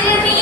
Gracias,